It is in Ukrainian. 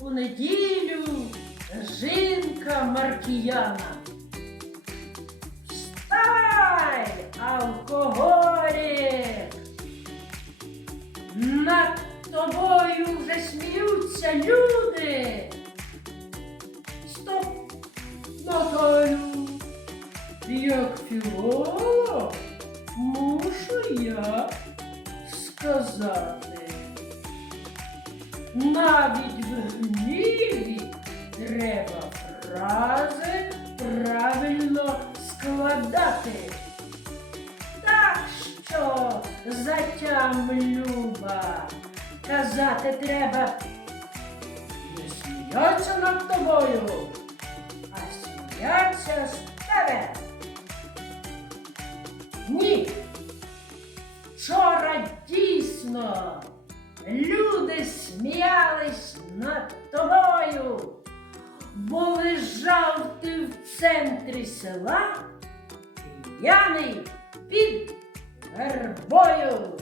у неділю жінка Маркіяна. Вставай, алкоголік! Над тобою вже сміються люди. Стоп, Наталю, як філолог мушу я сказати. Навіть в гніві треба фрази правильно складати. Так що затям Люба, казати треба не сміяться над тобою, а сміяться з тебе. Ні. Вчора дійсно люди сміялись над тобою, бо лежав ти в центрі села, п'яний під вербою.